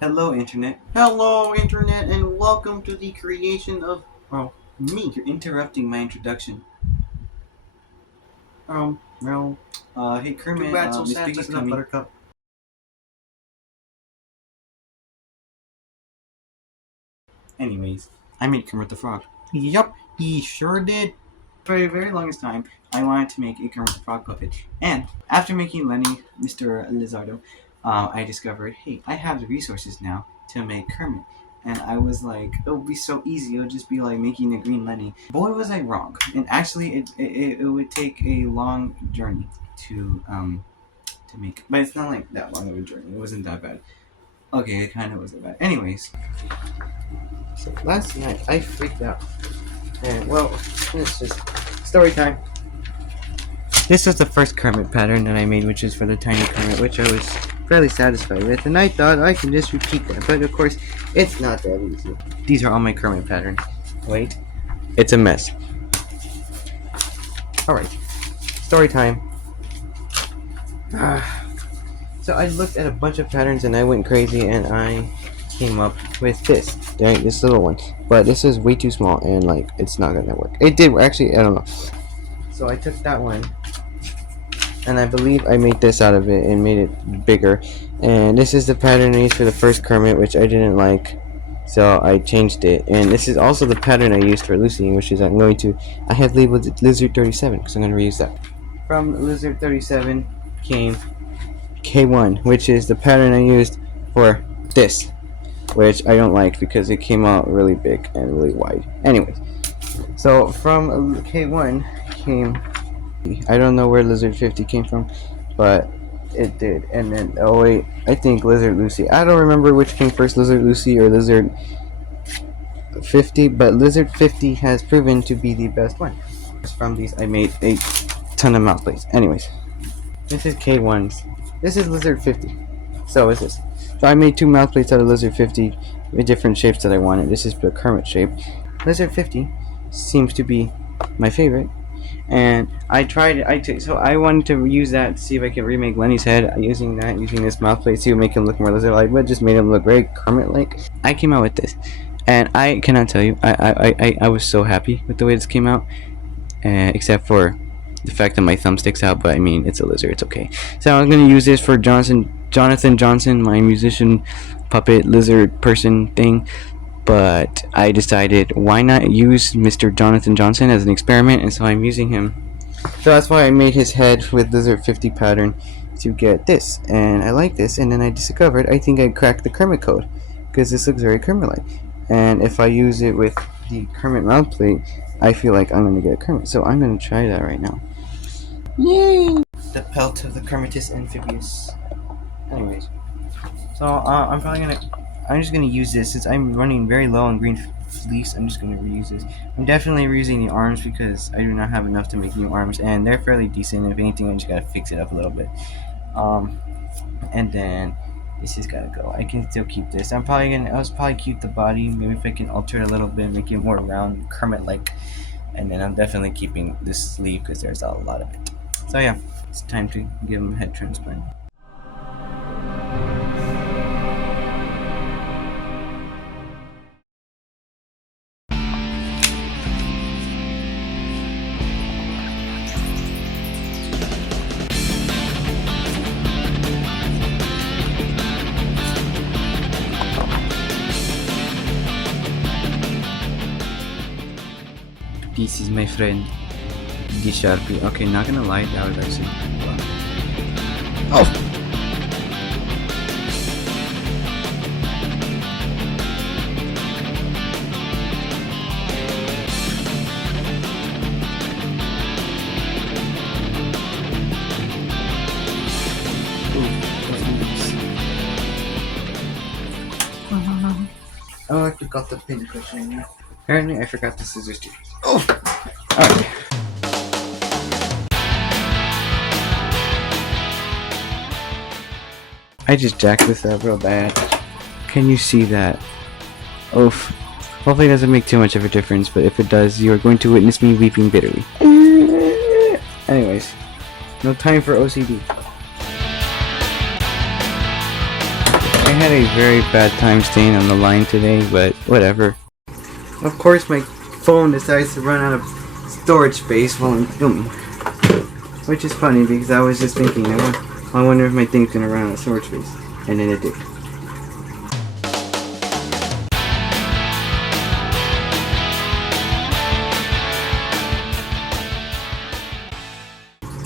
Hello, Internet. Hello, Internet, and welcome to the creation of, me. You're interrupting my introduction. Hey, Kermit, Too bad, so Miss sad. Piggy's Listen up, coming. Buttercup. Anyways, I made Kermit the Frog. Yup, he sure did. For a very longest time, I wanted to make a Kermit the Frog puppet. And after making Lenny, Mr. Lizardo, I discovered, hey, I have the resources now to make Kermit. And I was like, it'll be so easy. It'll just be like making a green Lenny. Boy, was I wrong. And actually, it would take a long journey to make. But it's not like that long of a journey. It wasn't that bad. Okay, it kind of wasn't bad. Anyways, so last night I freaked out. And well, it's just story time. This was the first Kermit pattern that I made, which is for the tiny Kermit, which I was fairly satisfied with, and I thought I can just repeat that, but of course, it's not that easy. These are all my Kermit patterns. Wait, it's a mess. Alright, story time. So I looked at a bunch of patterns and I went crazy and I came up with this. Dang, this little one. But this is way too small and like it's not gonna work. It did actually, I don't know. So I took that one and I believe I made this out of it and made it bigger. And this is the pattern I used for the first Kermit, which I didn't like. So I changed it. And this is also the pattern I used for Lucy, which is I have labeled it Lizard 37 because I'm going to reuse that. From Lizard 37 came K1, which is the pattern I used for this, which I don't like because it came out really big and really wide. Anyways, so from K1 came, I don't know where Lizard 50 came from, but it did. And then, oh wait, I think Lizard Lucy. I don't remember which came first, Lizard Lucy or Lizard 50, but Lizard 50 has proven to be the best one. From these, I made a ton of mouth plates. Anyways, this is K1's. This is Lizard 50. So is this. So I made two mouth plates out of Lizard 50 with different shapes that I wanted. This is the Kermit shape. Lizard 50 seems to be my favorite. And I tried it. So I wanted to use that to see if I could remake Lenny's head using this mouth plate to make him look more lizard-like, but just made him look very Kermit-like. I came out with this. And I cannot tell you, I was so happy with the way this came out. Except for the fact that my thumb sticks out, but I mean, it's a lizard, it's okay. So I'm going to use this for Jonathan Johnson, my musician puppet lizard person thing, but I decided why not use Mr. Jonathan Johnson as an experiment, and so I'm using him. So that's why I made his head with Lizard 50 pattern to get this, and I like this, and then I discovered I think I cracked the Kermit code, because this looks very Kermit-like, and if I use it with the Kermit mouth plate, I feel like I'm going to get a Kermit, so I'm going to try that right now. Yay! The pelt of the Kermitus amphibious. Anyways, so I'm just gonna use this since I'm running very low on green fleece. I'm just gonna reuse this. I'm definitely reusing the arms because I do not have enough to make new arms, and they're fairly decent. If anything, I just gotta fix it up a little bit. And then this has gotta go. I can still keep this. I'll probably keep the body. Maybe if I can alter it a little bit, make it more round, Kermit-like. And then I'm definitely keeping this sleeve because there's a lot of it. So yeah, it's time to give him a head transplant. This is my friend, the Sharpie. Okay, not gonna lie, that was actually wow. Oh! Oh, I forgot the pin cushion. Apparently, I forgot the scissors too. Oh! Alright. I just jacked this up real bad. Can you see that? Oof. Hopefully it doesn't make too much of a difference, but if it does, you are going to witness me weeping bitterly. Anyways, no time for OCD. I had a very bad time staying on the line today, but whatever. Of course, my phone decides to run out of storage space while I'm filming. Which is funny because I was just thinking, I wonder if my thing's gonna run out of storage space. And then it did.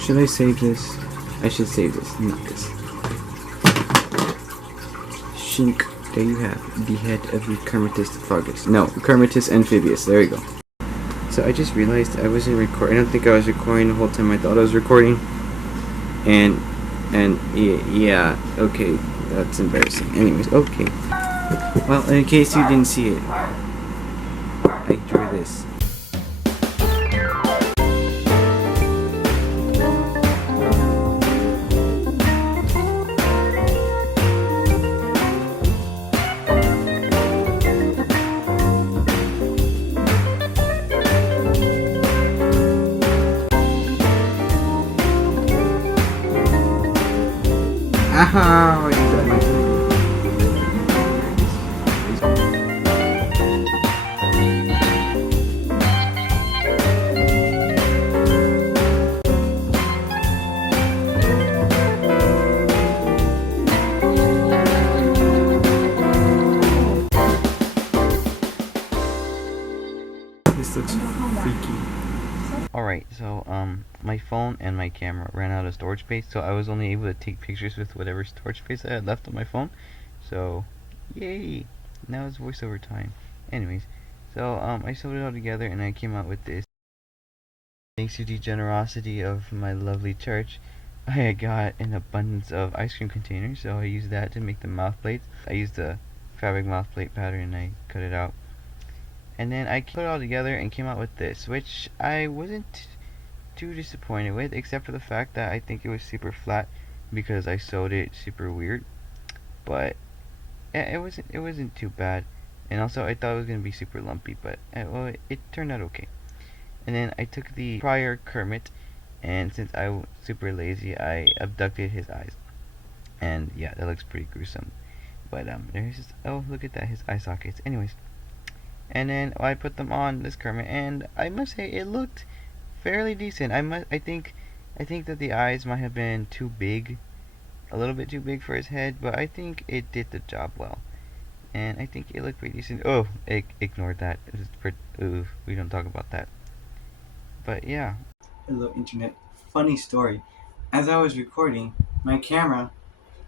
Should I save this? I should save this, not this. Shink. There you have the head of the Kermitus the Frogus. No, Kermitus amphibius. There you go. So I just realized I wasn't recording. I don't think I was recording the whole time. I thought I was recording. And yeah, okay, that's embarrassing. Anyways, okay. Well, in case you didn't see it, I drew this. Aha! Already got my This looks freaky. Alright, so my phone and my camera ran out of storage space, so I was only able to take pictures with whatever storage space I had left on my phone. So, yay! Now it's voiceover time. Anyways, so I sewed it all together and I came out with this. Thanks to the generosity of my lovely church, I got an abundance of ice cream containers, so I used that to make the mouth plates. I used the fabric mouth plate pattern and I cut it out. And then I put it all together and came out with this, which I wasn't too disappointed with, except for the fact that I think it was super flat because I sewed it super weird. But yeah, it wasn't too bad. And also I thought it was gonna be super lumpy, but well, it turned out okay. And then I took the prior Kermit, and since I was super lazy, I abducted his eyes. And yeah, that looks pretty gruesome. But there's just, oh, look at that, his eye sockets. Anyways. And then I put them on this Kermit, and I must say it looked fairly decent. I think that the eyes might have been too big, a little bit too big for his head, but I think it did the job well. And I think it looked pretty decent. Oh, ignored that. Ooh, we don't talk about that. But yeah. Hello, internet. Funny story. As I was recording, my camera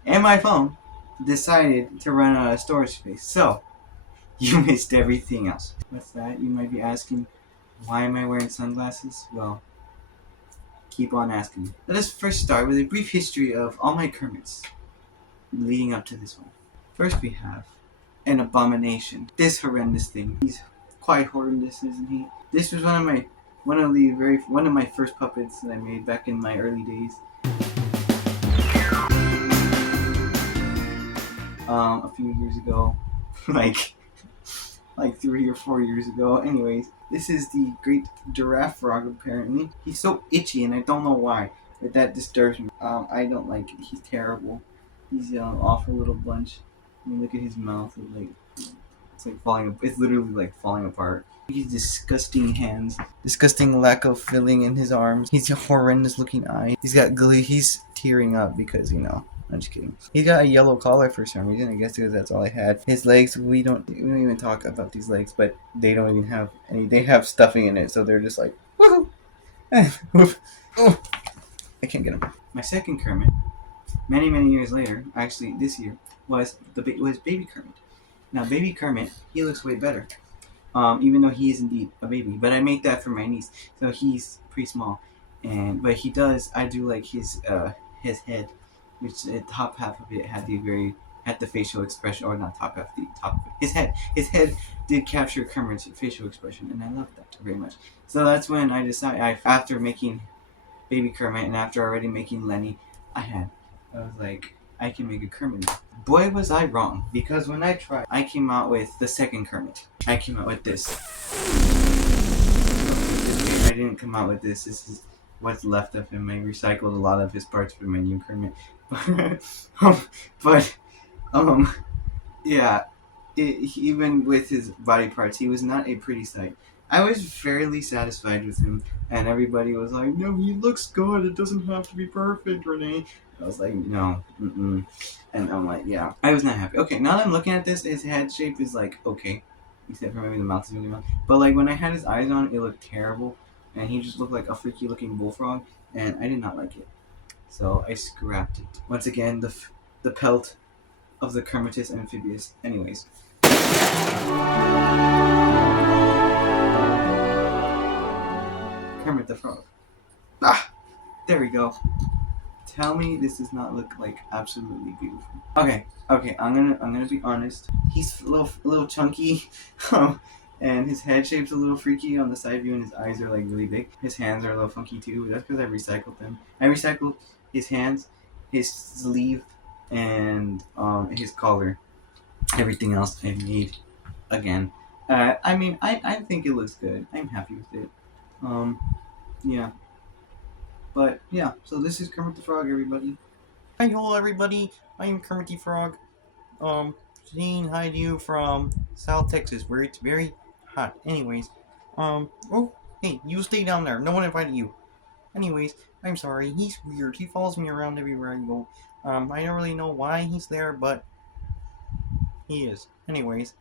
and my phone decided to run out of storage space. So you missed everything else. What's that? You might be asking, why am I wearing sunglasses? Well, keep on asking. Let us first start with a brief history of all my Kermits leading up to this one. First we have an abomination. This horrendous thing. He's quite horrendous, isn't he? This was one of my first puppets that I made back in my early days. A few years ago. like 3 or 4 years ago. Anyways, this is the great giraffe frog, apparently. He's so itchy, and I don't know why, but that disturbs me. I don't like it. He's terrible. He's an awful little bunch. I mean, look at his mouth. It's literally like falling apart. He's disgusting hands. Disgusting lack of filling in his arms. He's a horrendous looking eye. He's tearing up because, I'm just kidding. He's got a yellow collar for some reason. I guess because that's all I had. His legs, we don't even talk about these legs, but they don't even have any. They have stuffing in it, so they're just like, woohoo! Oh, I can't get him. My second Kermit, many years later, actually this year, was baby Kermit. Now baby Kermit, he looks way better, even though he is indeed a baby. But I make that for my niece, so he's pretty small, but he does. I do like his head, which the top half of it had the facial expression, or not top half, the top of it. His head did capture Kermit's facial expression, and I love that very much. So that's when I decided, after making baby Kermit and after already making Lenny, I was like, I can make a Kermit. Boy, was I wrong, because when I tried, I came out with the second Kermit. I came out with this. I didn't come out with this. This is what's left of him. I recycled a lot of his parts for my new Kermit. Yeah, even with his body parts, he was not a pretty sight. I was fairly satisfied with him, and everybody was like, "No, he looks good. It doesn't have to be perfect, Renee." I was like, "No, mm-mm." And I'm like, "Yeah." I was not happy. Okay, now that I'm looking at this, his head shape is like okay, except for maybe the mouth is really wrong. But like when I had his eyes on, it looked terrible, and he just looked like a freaky looking bullfrog, and I did not like it. So I scrapped it. Once again, the pelt of the Kermitus amphibious. Anyways. Kermit the Frog. Ah, there we go. Tell me this does not look like absolutely beautiful. Okay, I'm gonna be honest. He's a little chunky, and his head shape's a little freaky on the side view, and his eyes are like really big. His hands are a little funky too. That's because I recycled them. I recycled his hands, his sleeve, and his collar. Everything else I made again. I mean, I think it looks good. I'm happy with it. Um, yeah. But yeah, so this is Kermit the Frog, everybody. Hi, hello, everybody. I am Kermit the Frog. Saying hi to you from South Texas, where it's very hot. Anyways, oh, hey, you stay down there. No one invited you. Anyways, I'm sorry. He's weird. He follows me around everywhere I go. I don't really know why he's there, but he is. Anyways,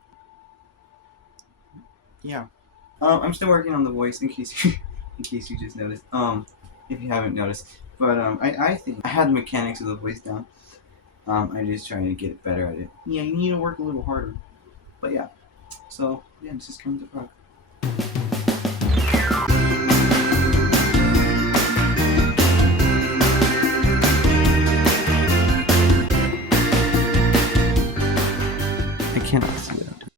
yeah. I'm still working on the voice in case in case you just noticed. If you haven't noticed, but I think I had the mechanics of the voice down. I'm just trying to get better at it. Yeah, you need to work a little harder. But yeah, so yeah, this is Kermit the Frog. I cannot see it.